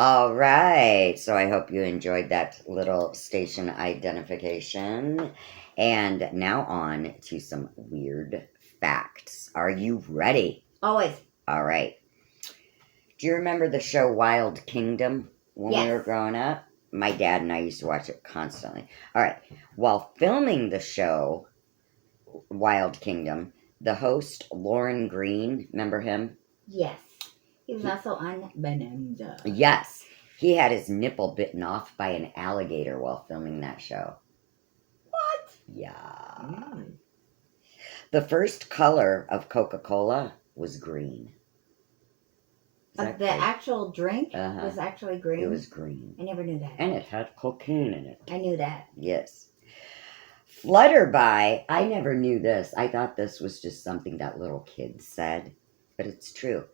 All right. So I hope you enjoyed that little station identification. And now on to some weird facts. Are you ready? Always. All right. Do you remember the show Wild Kingdom when we Yes. were growing up? My dad and I used to watch it constantly. All right. While filming the show Wild Kingdom, the host, Lauren Green, remember him? Yes. He was also on Bonanza. Yes. He had his nipple bitten off by an alligator while filming that show. What? Yeah. Mm. The first color of Coca-Cola was green. The actual drink Uh-huh. was actually green? It was green. I never knew that. And it had cocaine in it. I knew that. Yes. Flutterby, I never knew this. I thought this was just something that little kids said, but it's true.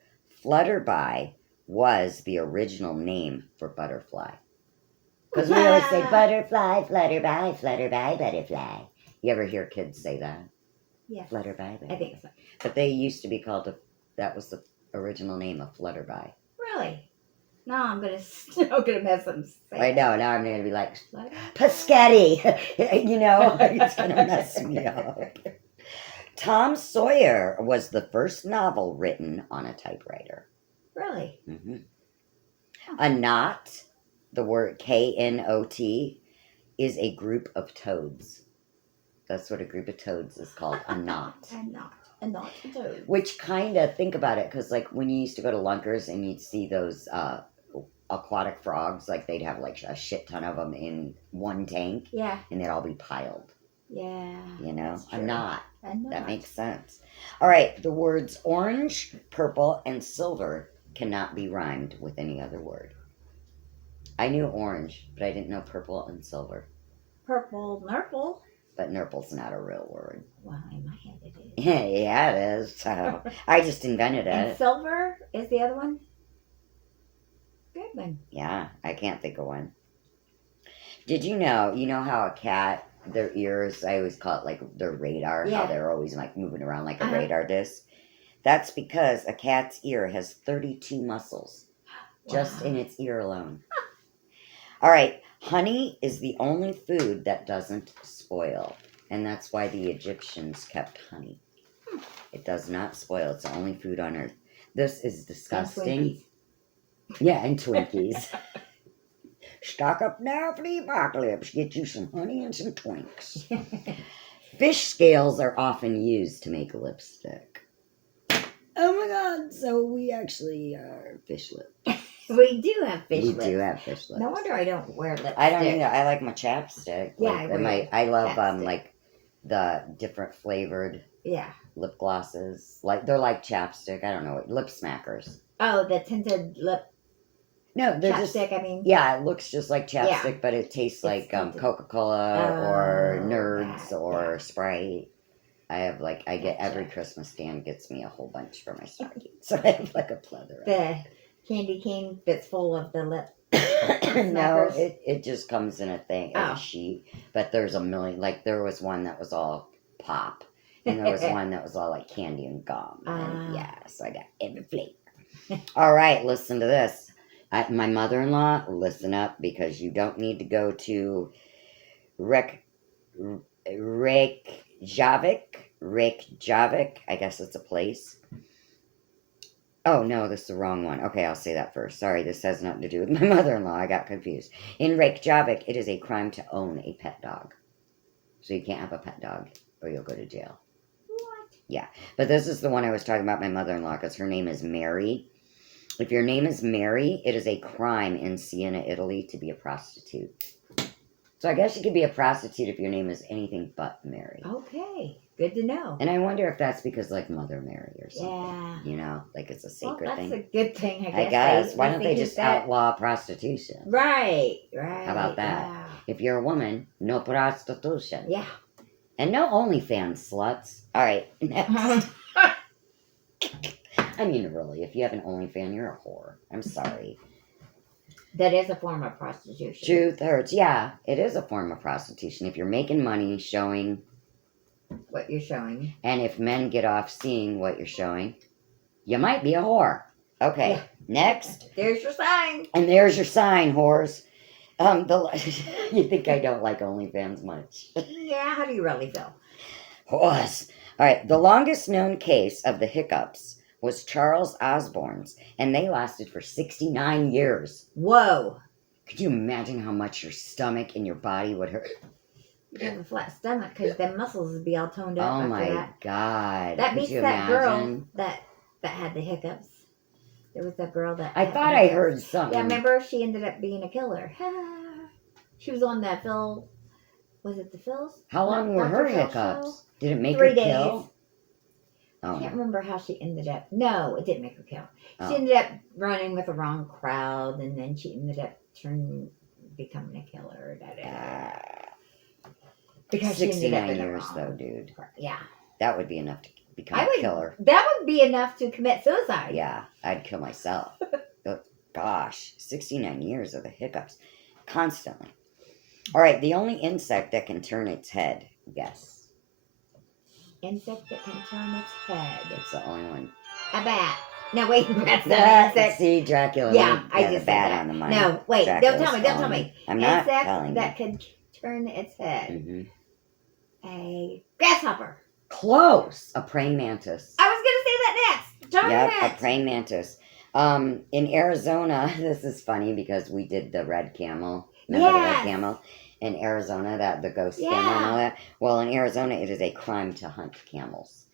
Flutterby was the original name for butterfly. Because we always say butterfly, flutterby, flutterby, butterfly. You ever hear kids say that? Yes. Flutterby, butterfly. I think so. But they used to be called, that was the original name of Flutterby. Really? No, I'm gonna mess them. I know, now I'm going to be like, Paschetti. You know, it's going to mess me up. Tom Sawyer was the first novel written on a typewriter. Really? Mm-hmm. A knot, the word K-N-O-T, is a group of toads. That's what a group of toads is called, a knot. A knot of toads. Which kind of, think about it, because like when you used to go to Lunkers and you'd see those aquatic frogs, like they'd have like a shit ton of them in one tank. Yeah. And they'd all be piled. Yeah. You know, a true. knot. A knot. That makes sense. All right, the words orange, purple, and silver cannot be rhymed with any other word. I knew orange, but I didn't know purple and silver. Purple, nurple. But nurple's not a real word. Well, in my head it is. Yeah, it is. So I just invented it. And silver is the other one? Good one. Yeah, I can't think of one. Did you know how a cat, their ears, I always call it like their radar, Yeah. how they're always like moving around like a radar disc? That's because a cat's ear has 32 muscles just in its ear alone. All right, honey is the only food that doesn't spoil, and that's why the Egyptians kept honey. It does not spoil. It's the only food on earth. This is disgusting. And Twinkies. Stock up now for the apocalypse. Get you some honey and some Twinks. Fish scales are often used to make lipstick. Oh my God, so we actually are fish lips. We do have fish lips. We do have fish lips. No wonder I don't wear lipstick. I don't either. I like my chapstick. Yeah, I love like the different flavored lip glosses. Like they're like chapstick. I don't know, lip smackers. Oh, the tinted lip. No, they're chapstick, just. I mean. Yeah, it looks just like chapstick, but it tastes like Coca-Cola or Nerds or Sprite. I get every Christmas stand gets me a whole bunch for my stocking. So I have like a plethora. The candy cane that's full of the lip. No, it just comes in a thing, in a sheet. But there's a million. Like there was one that was all pop, and there was one that was all like candy and gum. And so I got every flavor. All right, listen to this. My mother-in-law, listen up, because you don't need to go to Reykjavik, I guess it's a place. Oh, no, this is the wrong one. Okay, I'll say that first. Sorry, this has nothing to do with my mother-in-law. I got confused. In Reykjavik, it is a crime to own a pet dog. So you can't have a pet dog, or you'll go to jail. What? Yeah, but this is the one I was talking about, my mother-in-law, because her name is Mary. If your name is Mary, it is a crime in Siena, Italy, to be a prostitute. So I guess you could be a prostitute if your name is anything but Mary. Okay, good to know. And I wonder if that's because, like, Mother Mary or something. Yeah. You know, like it's a sacred thing. That's a good thing, I guess. I guess. Why don't they just outlaw prostitution? Right. How about that? Yeah. If you're a woman, no prostitution. Yeah. And no OnlyFans sluts. All right, next. I mean, really, if you have an OnlyFans, you're a whore. I'm sorry. That is a form of prostitution. Truth hurts. Yeah, it is a form of prostitution. If you're making money showing what you're showing. And if men get off seeing what you're showing, you might be a whore. Okay, Yeah. next. There's your sign. And there's your sign, whores. You think I don't like OnlyFans much. Yeah, how do you really feel? Horse. All right, the longest known case of the hiccups was Charles Osborne's, and they lasted for 69 years. Whoa. Could you imagine how much your stomach and your body would hurt? You have a flat stomach because the muscles would be all toned up Oh after my that. God. That Could beats you that girl imagine? that had the hiccups. There was that girl that I had thought the I hiccups. heard something. Yeah, remember? She ended up being a killer. She was on that Phil. Was it the Phil's? How long were Dr. her Phil hiccups? show? Did it make 3 her days. kill? I Oh. can't remember how she ended up. No, it didn't make her kill. Oh. She ended up running with the wrong crowd, and then she ended up becoming a killer. Because she ended up 69 in the years, wrong though, dude. Yeah. That would be enough to become a killer. That would be enough to commit suicide. Yeah, I'd kill myself. Oh, gosh, 69 years of the hiccups. Constantly. All right, the only insect that can turn its head. Guess. Insect that can turn its head. It's the only one. A bat. No, wait, that's not an insect. See, Dracula. Yeah, I got just a bat said that. on the mind. No, wait, Dracula's don't tell me. I'm not Insect telling that you. could turn its head. Mm-hmm. A grasshopper. Close. A praying mantis. I was going to say that next. Darn Yep, it. a praying mantis. In Arizona, this is funny because we did the red camel. Remember the red camel? In Arizona, the ghost camel and all that. Well, in Arizona, it is a crime to hunt camels.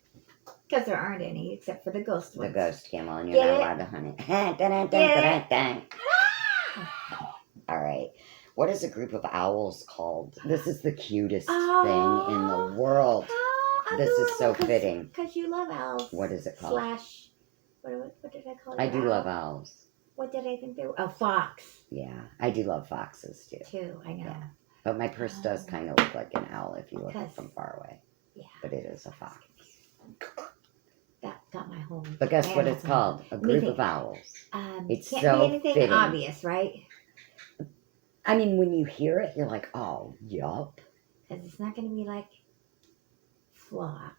Because there aren't any except for the ghost ones. The ghost camel, and you're not allowed to hunt it. All right. What is a group of owls called? This is the cutest thing in the world. This is so fitting. Because you love owls. What is it called? What did I call it? I do love owls. What did I think they were? Oh, fox. Yeah, I do love foxes too. I know. Yeah. But my purse does kind of look like an owl if you look from far away. Yeah. But it is a fox. That got my whole. But guess what it's called? A group of owls. It's can't so be anything fitting. obvious, right? I mean, when you hear it, you're like, oh, yup. Because it's not going to be like flock,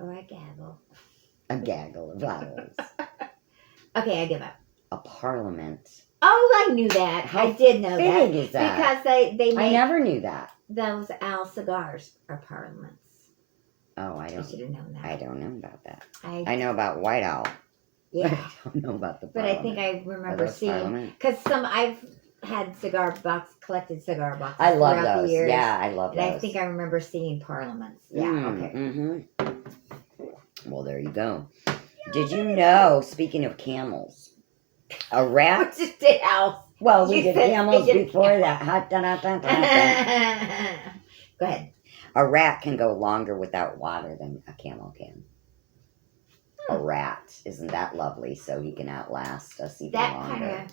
or a gaggle. A gaggle of owls. Okay, I give up. A parliament. Oh, I knew that. I did know that. How big is that? Because they make I never knew that. those owl cigars are parliaments. Oh, I don't. You should have known that. I don't know about that. I know about white owl. Yeah. I don't know about the But parliament. I think I remember seeing, parliament? because I've had collected cigar boxes I love throughout those. the years. Yeah, I love and those. I think I remember seeing parliaments. Yeah, okay. Mm-hmm. Well, there you go. Did you know, speaking of camels, a rat... What just did owls? Well, we You did said camels speaking of before that. Hot, dun, dun, dun, dun, dun. Go ahead. A rat can go longer without water than a camel can. A rat. Isn't that lovely? So he can outlast us even That longer.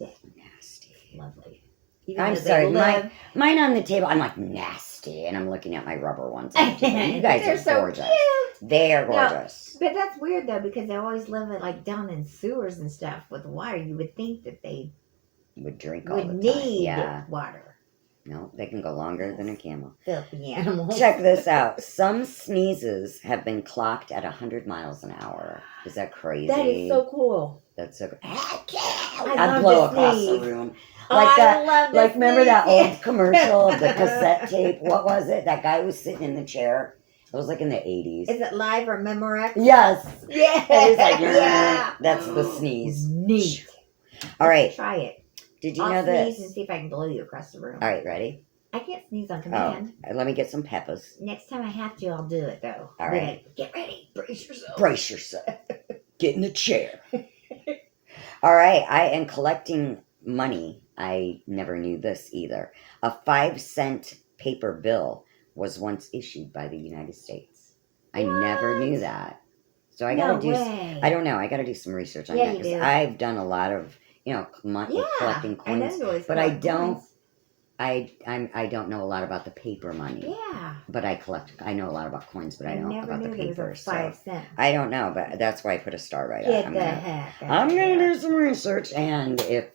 Nasty. Lovely. Even I'm though they sorry, live- mine on the table, I'm like, nasty. And I'm looking at my rubber ones. On the table. You guys They're are so gorgeous. cute. They are gorgeous. But that's weird though, because they always live like down in sewers and stuff with water. You would think that they Would drink all would the time. need Yeah. water. No, they can go longer than a camel. Filthy animals. Check this out. Some sneezes have been clocked at 100 miles an hour. Is that crazy? That is so cool. That's so. I I'd love blow to across sneeze. the room. Oh, Like I that. love to Like remember that sneeze. old commercial of the cassette tape? What was it? That guy was sitting in the chair. It was like in the 80s. Is it live or Memorex? Yes. Yeah. And he's like, Yeah. That's the sneeze. Neat. All right. Try it. Did you I'll know sneeze this? and see if I can blow you across the room. All right, ready? I can't sneeze on Oh, command. let me get some peppers. Next time I have to, I'll do it though. All Be right. like, get ready. Brace yourself. Brace yourself. Get in the chair. All right, I am collecting money. I never knew this either. A 5-cent paper bill was once issued by the United States. I never knew that. So I gotta do. Way. I don't know. I gotta do some research on Yeah, that you because do. I've done a lot of collecting I know coins. you always but I collect don't- coins. I don't know a lot about the paper money. Yeah. But I know a lot about coins, but I don't know never about the knew there paper. was a So 5-cent. I don't know, but that's why I put a star right Get out. the heck. I'm out gonna of do here. some research, and if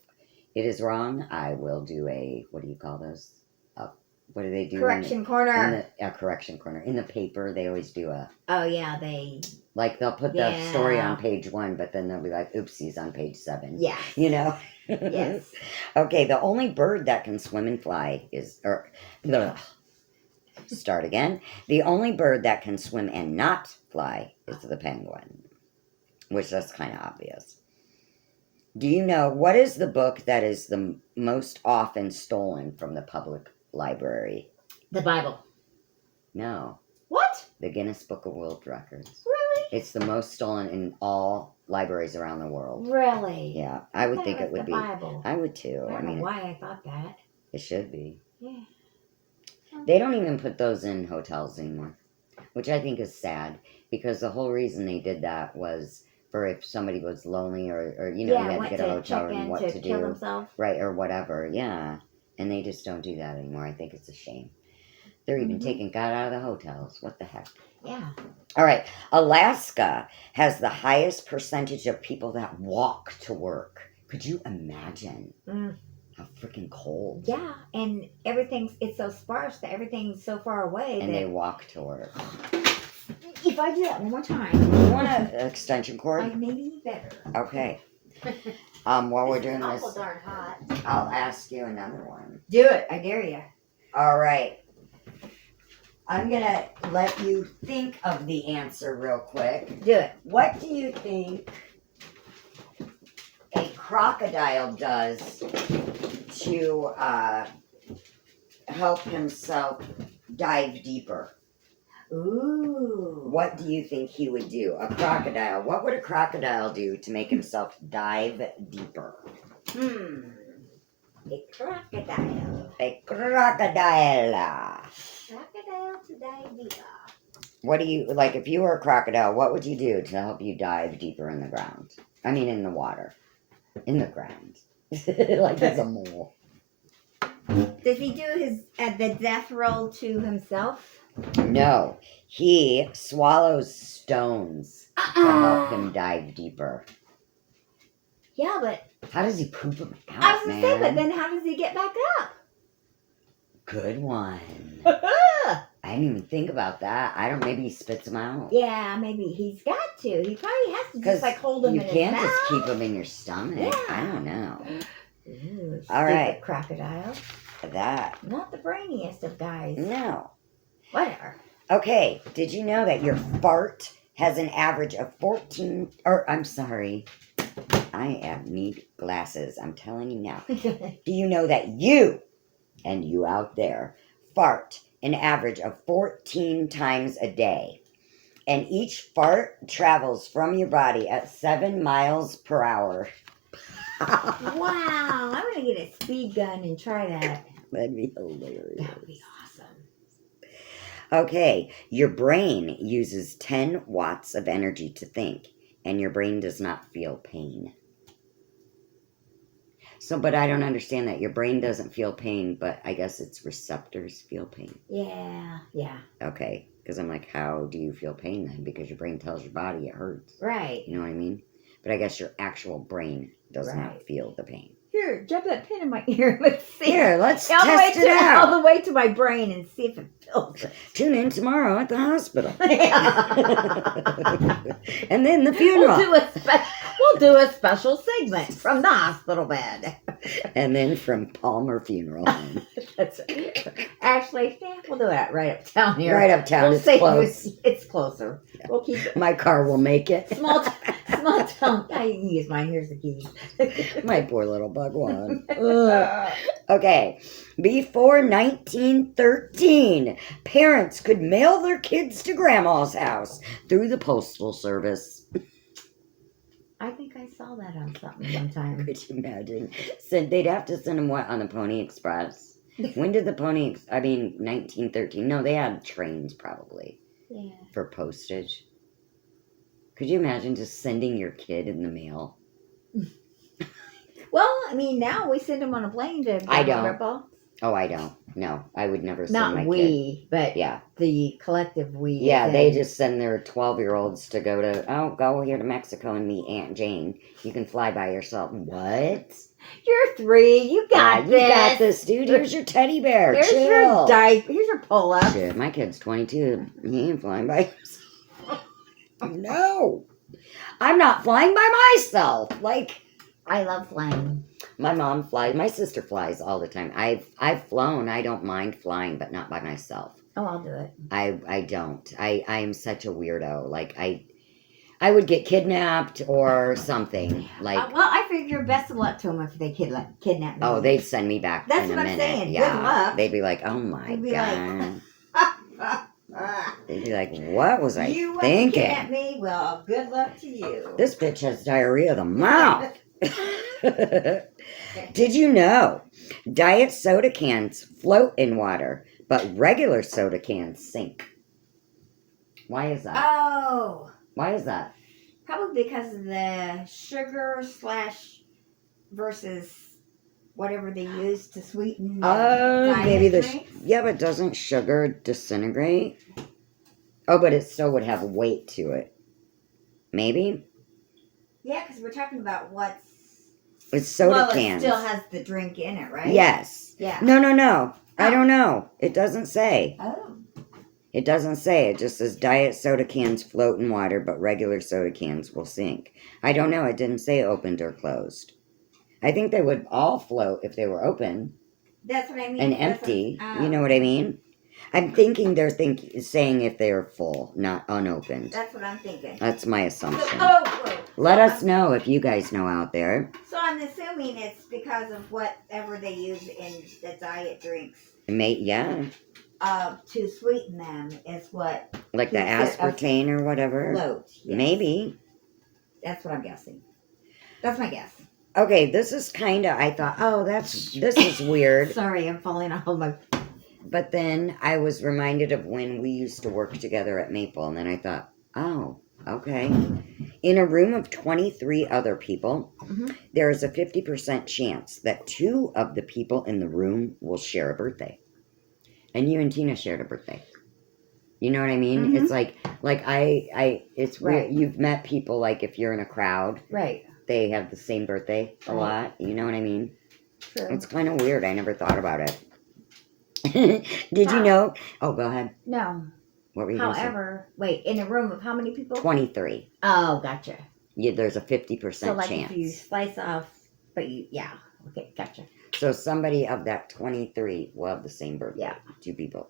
it is wrong, I will do a what do you call those? what do they do? Correction corner. Correction corner. In the paper, they always do a... Oh, yeah, they... Like, they'll put the story on page 1, but then they'll be like, oopsies, on page 7. Yeah. You know? Yes. Okay, the only bird that can swim and fly is... Start again. The only bird that can swim and not fly is the penguin. Which, that's kind of obvious. Do you know, what is the book that is the most often stolen from the public library? The Bible. No. What? The Guinness Book of World Records. Really? It's the most stolen in all libraries around the world. Really? Yeah, I would think it would be. Bible. I would too. I don't know why I thought that. It should be. Yeah. They don't even put those in hotels anymore, which I think is sad, because the whole reason they did that was for if somebody was lonely or you know, you had to get a hotel room, what to do. Kill himself. Right, or whatever, yeah. And they just don't do that anymore. I think it's a shame. They're even taking God out of the hotels. What the heck? Yeah. All right. Alaska has the highest percentage of people that walk to work. Could you imagine how freaking cold? Yeah, and it's so sparse that everything's so far away. And they walk to work. If I do that one more time. You want an extension cord? I maybe better. Okay. While we're doing this, awful darn hot. I'll ask you another one. Do it. I dare you. All right. I'm going to let you think of the answer real quick. Do it. What do you think a crocodile does to help himself dive deeper? Ooh. What do you think he would do? A crocodile. What would a crocodile do to make himself dive deeper? A crocodile. A crocodile. Crocodile to dive deeper. What do you, like, if you were a crocodile, what would you do to help you dive deeper in the ground? I mean, in the water. In the ground. Like as a mole. Does he do the death roll to himself? No. He swallows stones to help him dive deeper. Yeah, but... How does he poop them out, I was going to say, man? but then how does he get back up? Good one. I didn't even think about that. Maybe he spits them out. Yeah, maybe he's got to. He probably has to just like hold them in his mouth. You can't just keep them in your stomach. Yeah. I don't know. Ooh, all right. Crocodile. That. Not the brainiest of guys. No. Whatever. Okay, did you know that your fart has an average of 14, or I'm sorry, I need glasses, I'm telling you now. Do you know that you, and you out there, fart an average of 14 times a day? And each fart travels from your body at 7 miles per hour. Wow, I'm going to get a speed gun and try that. That'd be hilarious. That would be awesome. Okay, your brain uses 10 watts of energy to think, and your brain does not feel pain. So, but I don't understand that. Your brain doesn't feel pain, but I guess its receptors feel pain. Yeah. Okay, because I'm like, how do you feel pain then? Because your brain tells your body it hurts. Right. You know what I mean? But I guess your actual brain does not feel the pain. Here, jump that pin in my ear. Let's see. Here, let's test it out. All the way to my brain and see if it feels it. Tune in tomorrow at the hospital. And then the funeral. We'll do a special segment from the hospital bed. And then from Palmer Funeral Home. That's it. Actually, we'll do it right uptown here. Right uptown. We'll it's close. It's closer. Yeah. We'll keep it. My car will make it. Small town. Yeah, you can use mine. Here's the key. My poor little bug one. Okay. Before 1913, parents could mail their kids to grandma's house through the postal service. I think I saw that on something one time. Could you imagine? So they'd have to send them what, on the Pony Express? When did the 1913. No, they had trains probably. Yeah. For postage. Could you imagine just sending your kid in the mail? Well, I mean, now we send them on a plane to I don't. Ripple. Oh, I don't. No, I would never send Not my we, kid. but yeah, the collective we. Yeah, they just send their 12-year-olds to go here to Mexico and meet Aunt Jane. You can fly by yourself. What? You're 3. You got You this. got this, dude. Here's your teddy bear. Here's Chill. your diaper. Here's your pull-up. Shit, my kid's 22. He ain't flying by himself. No. I'm not flying by myself. Like, I love flying. my mom flies. My sister flies all the time. I've flown. I don't mind flying, but not by myself. Oh, I'll do it. I don't. I am such a weirdo. Like, I would get kidnapped or something. Like, well, I figure best of luck to them if they kidnap me. oh, they'd send me back That's in a what I'm minute. saying. Good Yeah, luck. they'd be like, "Oh my They'd be god." like, They'd be like, "What was I you want to thinking?" kidnap me? Well, good luck to you. This bitch has diarrhea of the mouth. Did you know diet soda cans float in water, but regular soda cans sink? Why is that? Oh, Why is that? probably because of the sugar / versus whatever they use to sweeten. Oh, maybe the drinks. yeah, but doesn't sugar disintegrate? Oh, but it still would have weight to it. Maybe Yeah, because we're talking about what's. it's soda well, cans. it still has the drink in it, right? Yes. Yeah. No. I Oh. don't know. It doesn't say. Oh. It doesn't say. It just says diet soda cans float in water, but regular soda cans will sink. I don't know. It didn't say opened or closed. I think they would all float if they were open That's what I mean. and That's empty. what- You know what I mean? I'm thinking they're saying if they're full, not unopened. That's what I'm thinking. That's my So, assumption. whoa. Let So us know if you guys know out there. So I'm assuming it's because of whatever they use in the diet drinks Yeah, to sweeten them is what like the Keeps it aspartame or whatever. floats. Yes. Maybe. That's what I'm guessing. That's my guess. Okay, this is kind of, I thought, oh, this is weird. Sorry, I'm falling off my. But then I was reminded of when we used to work together at Maple, and then I thought, oh, okay. In a room of 23 other people, Mhm. there is a 50% chance that 2 of the people in the room will share a birthday. And you and Tina shared a birthday. You know what I mean? Mhm. It's like it's weird. Right. You've met people, like, if you're in a crowd, Right. they have the same birthday a Right. lot. You know what I mean? True. It's kind of weird. I never thought about it. Did you know? Oh, go ahead. No. What were you going to say? However, wait, in a room of how many people? 23. Oh, gotcha. Yeah, there's a 50% So like chance. if you slice off, but yeah. Okay, gotcha. So somebody of that 23 will have the same birthday. Yeah. 2 people.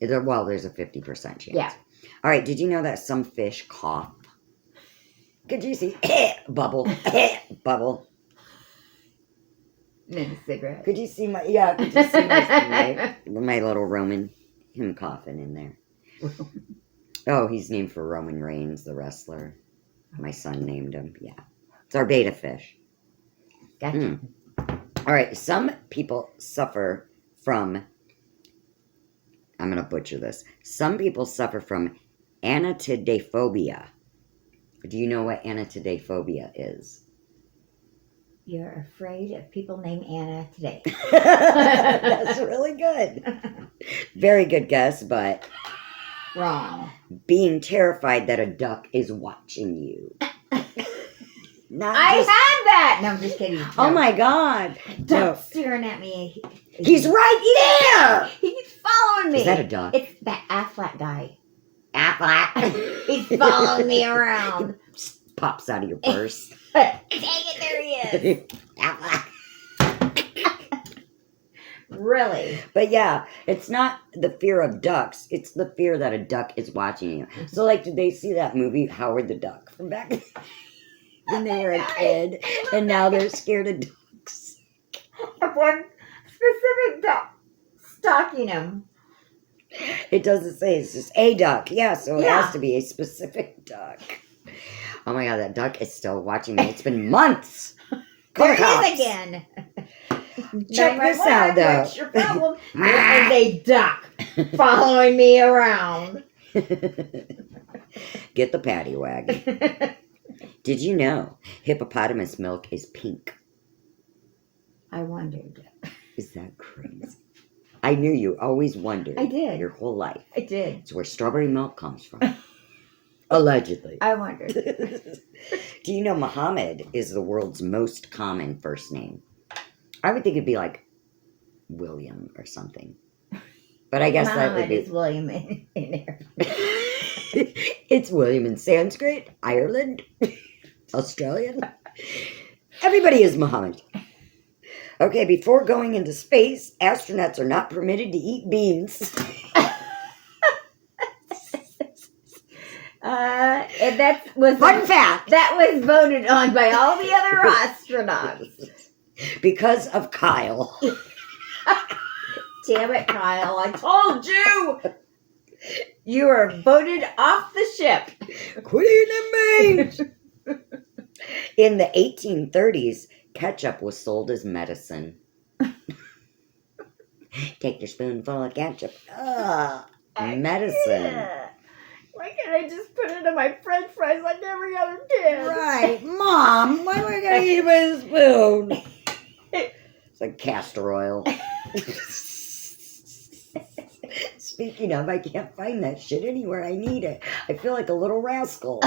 Well, there's a 50% chance. Yeah. All right. Did you know that some fish cough? Could you see bubble bubble? And then a cigarette. Could you see my Could you see my little Roman, him coughing in there? Oh, he's named for Roman Reigns, the wrestler. My son named him. Yeah, it's our beta fish. Gotcha. All right. Some people suffer from. I'm gonna butcher this. Some people suffer from anatidaphobia. Do you know what anatidaphobia is? You're afraid of people named Anna today. That's really good. Very good guess, but Wrong. being terrified that a duck is watching you. Not I just- had that. No, I'm just kidding. No. Oh my God. Duck No. staring at me. He's right there. He's following me. Is that a duck? It's that Affleck guy. Affleck. He's following me around. Pops out of your purse. Dang it, there he is. Affleck. Really? But yeah, it's not the fear of ducks. It's the fear that a duck is watching you. So, like, did they see that movie, Howard the Duck, from back when they were a kid? And now they're scared of ducks. Of one specific duck stalking him. It doesn't say, it's just a duck. Yeah, so it Yeah. has to be a specific duck. Oh my God, that duck is still watching me. It's been months. Call There the he cops. is again. Check this out, 911, though. What's your problem? This is a duck following me around. Get the paddy wagon. Did you know hippopotamus milk is pink? I wondered. Is that crazy? I knew you always wondered. I did. Your whole life. I did. It's where strawberry milk comes from. Allegedly. I wondered. Do you know Muhammad is the world's most common first name? I would think it'd be like William or something. But I guess that would be. Is William in there. It's William in Sanskrit, Ireland, Australian. Everybody is Muhammad. Okay, before going into space, astronauts are not permitted to eat beans. And that was Fun fact. That was voted on by all the other astronauts. Because of Kyle. Damn it, Kyle! I told you. You are voted off the ship. Quit eating them beans. In the 1830s, ketchup was sold as medicine. Take your spoonful of ketchup. Ugh, medicine. Why can't I just put it in my french fries like every other kid? Right. Mom, why am I going to eat with a spoon? It's like castor oil. Speaking of, I can't find that shit anywhere. I need it. I feel like a little rascal.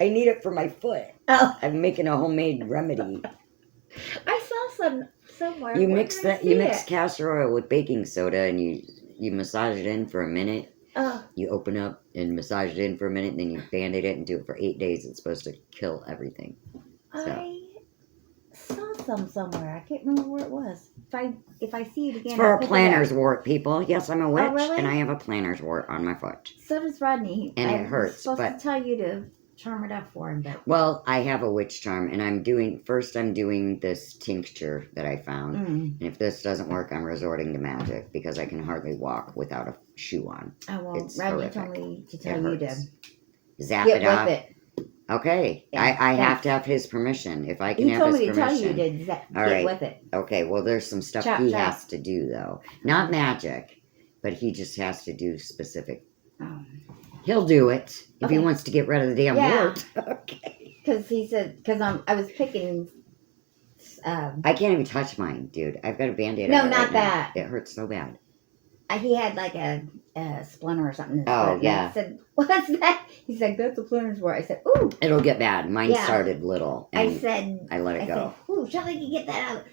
I need it for my foot. Oh. I'm making a homemade remedy. I saw some somewhere. You Where mix did I that. You see mix it? castor oil with baking soda, and you massage it in for a minute. Oh. You open up and massage it in for a minute, and then you band-aid it and do it for 8 days. It's supposed to kill everything. So. I saw some somewhere. I can't remember where it was. If I see it again, It's for I'll a pick it planner's up. wart, people. Yes, I'm a witch, really? and I have a planner's wart on my foot. So does Rodney. And it I was hurts, supposed but- to tell you to charm it up for him, but Well, I have a witch charm, and I'm doing this tincture that I found. And if this doesn't work, I'm resorting to magic because I can hardly walk without a shoe on. oh well, It's Rodney horrific. told me to It tell you to hurts. Zap get it up. with it. Okay, Yeah, I have thanks. to have his permission. If I can He have told his me to tell permission. you to get All right. with it. Okay, well, there's some stuff Chop, he chop. has to do, though. Not magic, but he just has to do specific. He'll do it if he Okay. wants to get rid of the damn Yeah. wart. Okay. Because he said, I was picking. I can't even touch mine, dude. I've got a band-aid No, on it not right now. that. It hurts so bad. He had like a splinter or something. in his Oh, foot, and yeah. I said, "What's that?" He said, "That's a splinter's wart." I said, "Ooh." It'll get bad. Mine Yeah. started little, and I said, I let it go. said, "Ooh, Shelley, can get that out."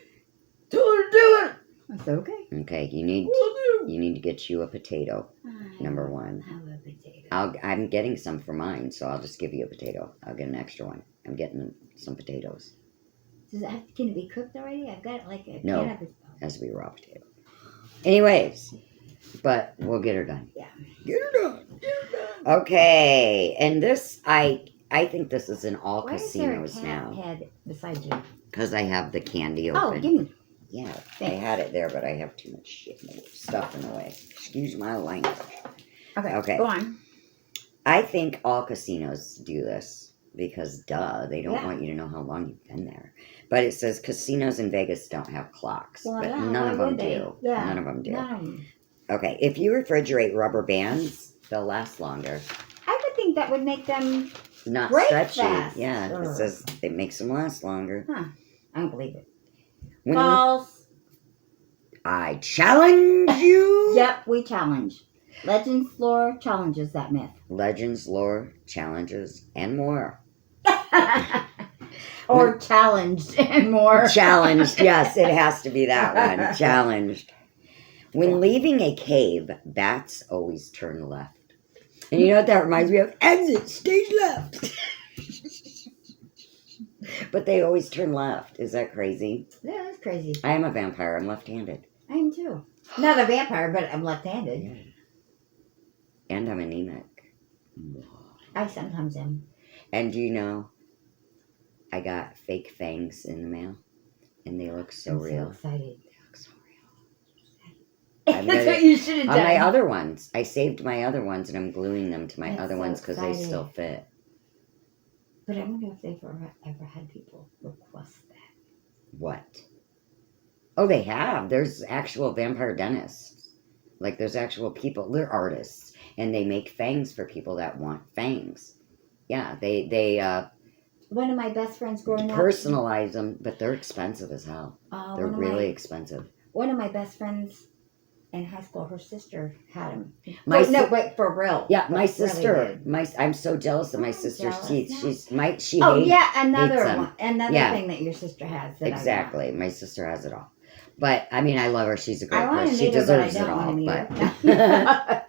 Do it. I said, "Okay." Okay, you need to get you a potato. Number one. Have a potato. I'm getting some for mine, so I'll just give you a potato. I'll get an extra one. I'm getting some potatoes. Can it be cooked already? I've got like a No. can of it. Has to be raw potato. Anyways, but we'll get her done. Yeah. Get her done. Okay, and this I think this is in all Why is there a casinos cat now head beside you? because I have the candy open. Oh, give me. Yeah, I Thanks. had it there, but I have too much shit stuff in the way. Excuse my language. Okay. Okay. Go on. I think all casinos do this because, duh, they don't Yeah. want you to know how long you've been there. But it says casinos in Vegas don't have clocks, Well, but yeah, none why of them would they? do. Yeah. None of them do. No. Okay, if you refrigerate rubber bands, they'll last longer. I would think that would make them. Not Break stretchy. fast. Yeah, it Ugh. says it makes them last longer. I don't believe it. When False. I challenge you. Yep, we challenge. Legends lore challenges that myth. Legends, lore, challenges, and more. Or challenged and more. Challenged, yes, it has to be that one. Challenged. When leaving a cave, bats always turn left. And you know what that reminds me of? Exit, stage left. But they always turn left. Is that crazy? Yeah, that's crazy. I am a vampire. I'm left-handed. I am too. Not a vampire, but I'm left-handed. Yeah. And I'm anemic. I sometimes am. And do you know, I got fake fangs in the mail. And they look so I'm real. so excited. They look so real. I'm That's gonna- what you should have On done. my other ones. I saved my other ones and I'm gluing them to my That's other so ones because they exciting. still fit. But I wonder if they've ever had people request that. What? Oh, they have. There's actual vampire dentists. Like, there's actual people. They're artists. And they make fangs for people that want fangs. Yeah, they One of my best friends growing up. personalize them, but they're expensive as hell. They're one of really my- expensive. One of my best friends in high school, her sister had them. My no, si- wait, for real. Yeah, my Really sister. did. I'm so jealous of my I'm sister's jealous teeth. now. She Oh hates yeah, hates another them. one, another Yeah. thing that your sister has. That I want. Exactly. My sister has it all. But I mean, I love her. She's a great I want person. to She meet her, but I deserves it don't want all. to meet But her.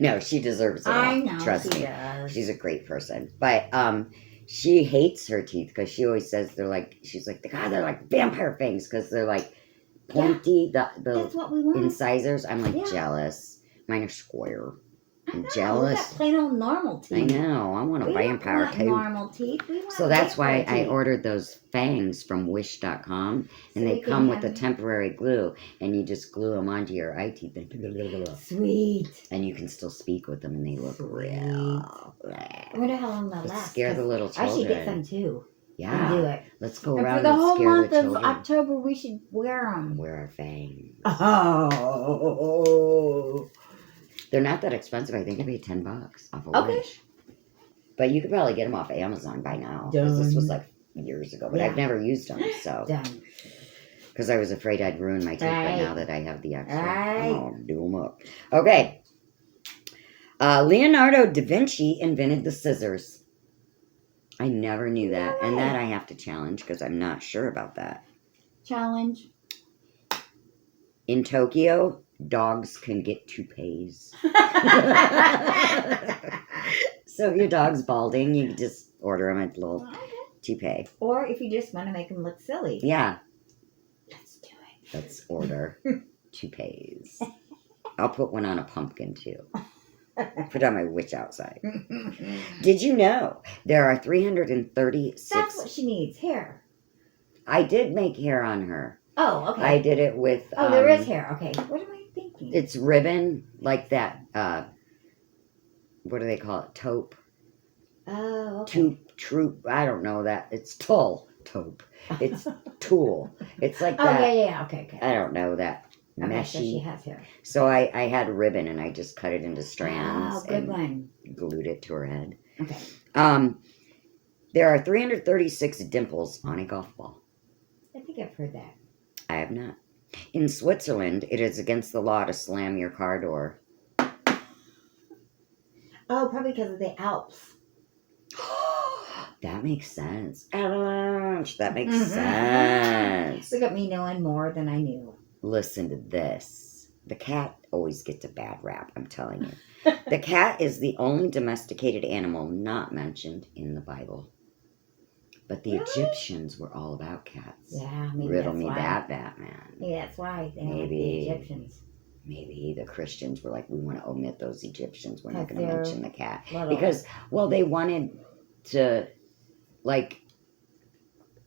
no, she deserves it all. I know Trust she me. does. She's a great person. But she hates her teeth because she always says they're like. She's like, God, they're like vampire fangs because they're like pointy. The That's what we want. incisors. I'm like Yeah. jealous. Mine are square. I'm We got jealous. plain old normal I teeth. know. I want a We vampire don't want tooth. normal teeth. We want So that's why vampire I teeth. ordered those fangs from Wish.com, and So they we can come with have a them. temporary glue, and you just glue them onto your eye teeth, Sweet. and you can still speak with them, and they look real. I wonder how long they'll Let's last. scare the 'cause little I should get children. some too. And Yeah, do it. let's go And around for the and whole scare month the of children. October, we should wear them. Wear our fangs. Oh. They're not that expensive. I think I paid $10 off of Okay. Wish. But you could probably get them off Amazon by now. Because this was Done. like years ago. But Yeah. I've never used them, so. Done. Because I was afraid I'd ruin my teeth, but Right. now that I have the extra, Right. I'm going to do them up. Okay. Leonardo da Vinci invented the scissors. I never knew that. No And way. that I have to challenge because I'm not sure about that. Challenge. In Tokyo, dogs can get toupees. So if your dog's balding, you can just order him a little toupee. Or if you just want to make them look silly. Yeah. Let's do it. Let's order toupees. I'll put one on a pumpkin too. Put on my witch outside. Did you know there are 336? That's what she needs. Hair. I did make hair on her. Oh, okay. I did it with. Oh, there is hair. Okay. What am I thinking? It's ribbon like that. What do they call it? Taupe. Oh, okay. Troop. I don't know that. It's tulle. Taupe. It's tulle. It's like Oh, that. yeah. Okay. I don't know that. Okay, Meshy. so she has hair. So I had ribbon and I just cut it into strands Oh, good and one. glued it to her head. Okay. There are 336 dimples on a golf ball. I think I've heard that. I have not. In Switzerland, it is against the law to slam your car door. Oh, probably because of the Alps. That makes sense. Avalanche. That makes sense. Look at me knowing more than I knew. Listen to this. The cat always gets a bad rap, I'm telling you. The cat is the only domesticated animal not mentioned in the Bible. But the Really? Egyptians were all about cats. Yeah, maybe Riddle that's me why. that, Batman. Maybe that's why they don't like Maybe. the Egyptians. Maybe the Christians were like, we want to omit those Egyptians. We're not 'Cause going to they're mention the cat. Little. Because, well, they wanted to, like,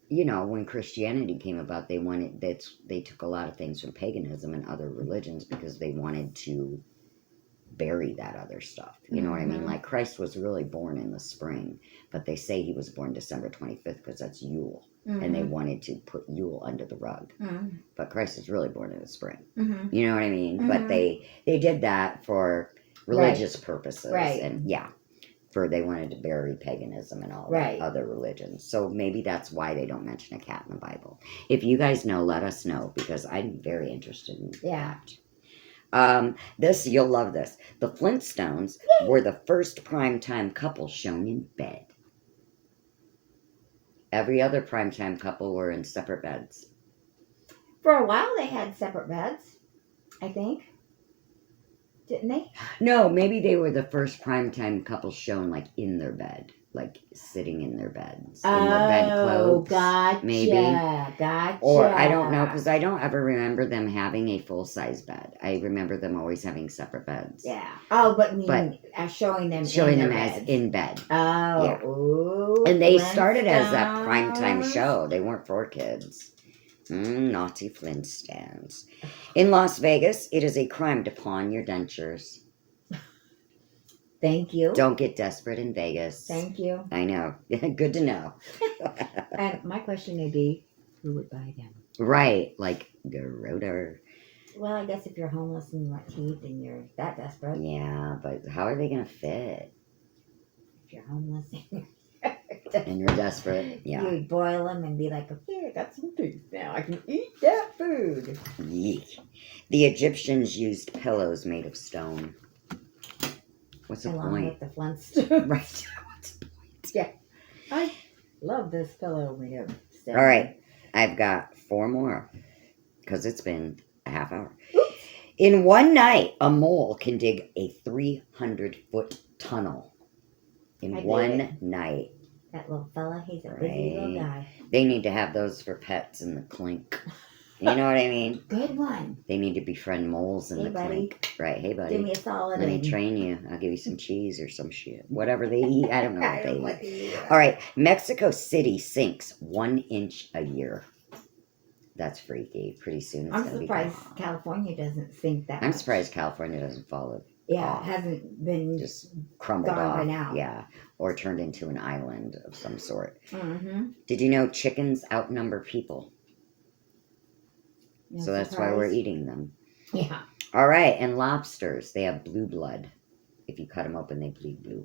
you know, when Christianity came about, they took a lot of things from paganism and other religions because they wanted to bury that other stuff. You know what I mean? Mhm. Like, Christ was really born in the spring, but they say he was born December 25th because that's Yule. And they wanted to put Yule under the rug. Mm-hmm. But Christ is really born in the spring. Mm-hmm. You know what I mean? But Mhm. they did that for religious purposes. Right. And yeah, they wanted to bury paganism and all Right. that other religions. So maybe that's why they don't mention a cat in the Bible. If you guys know, let us know because I'm very interested in Yeah. that. You'll love this. The Flintstones were the first primetime couple shown in bed. Every other primetime couple were in separate beds. For a while, they had separate beds, I think. Didn't they? No, maybe they were the first primetime couple shown like in their bed, like sitting in their beds, in their bed clothes. Gotcha. Maybe. Gotcha. Or I don't know, because I don't ever remember them having a full-size bed. I remember them always having separate beds. Yeah. Oh, but showing them Showing in them their as beds. in bed. Oh. Yeah. Ooh, And they started as a primetime Flintstones. show. They weren't for kids. Naughty Flintstones. In Las Vegas, it is a crime to pawn your dentures. Thank you. Don't get desperate in Vegas. Thank you. I know. Good to know. And my question may be, who would buy them? Right. Like Garoter. Well, I guess if you're homeless and you want teeth and you're that desperate. Yeah, but how are they going to fit? If you're homeless And you're desperate. Yeah. you'd boil them and be like, okay, I got some teeth now. I can eat that food. Yeek. The Egyptians used pillows made of stone. What's the Along point? with the Flintstones. Right. What's the point? Yeah. I love this pillow we have. All right. I've got 4 more. because it's been a half hour. Oops. In one night, a mole can dig a 300-foot tunnel. In I believe one night. That little fella, he's a busy little guy. They need to have those for pets in the clink. You know what I mean? Good one. They need to befriend moles in Hey, the buddy. clink. Right, hey buddy. Do me a solid. Let me and- train you. I'll give you some cheese or some shit. Whatever they eat. I don't know I what don't they know eat. what they eat. All right. Mexico City sinks 1 inch a year. That's freaky. Pretty soon it's I'm going to be surprised gone. California doesn't sink that I'm much. surprised California doesn't follow. Yeah, off. it hasn't been Just crumbled gone off. by now. Yeah. Or turned into an island of some sort. Mm-hmm. Did you know chickens outnumber people? No So that's why we're surprise. eating them. Yeah. All right. And lobsters, they have blue blood. If you cut them open, they bleed blue.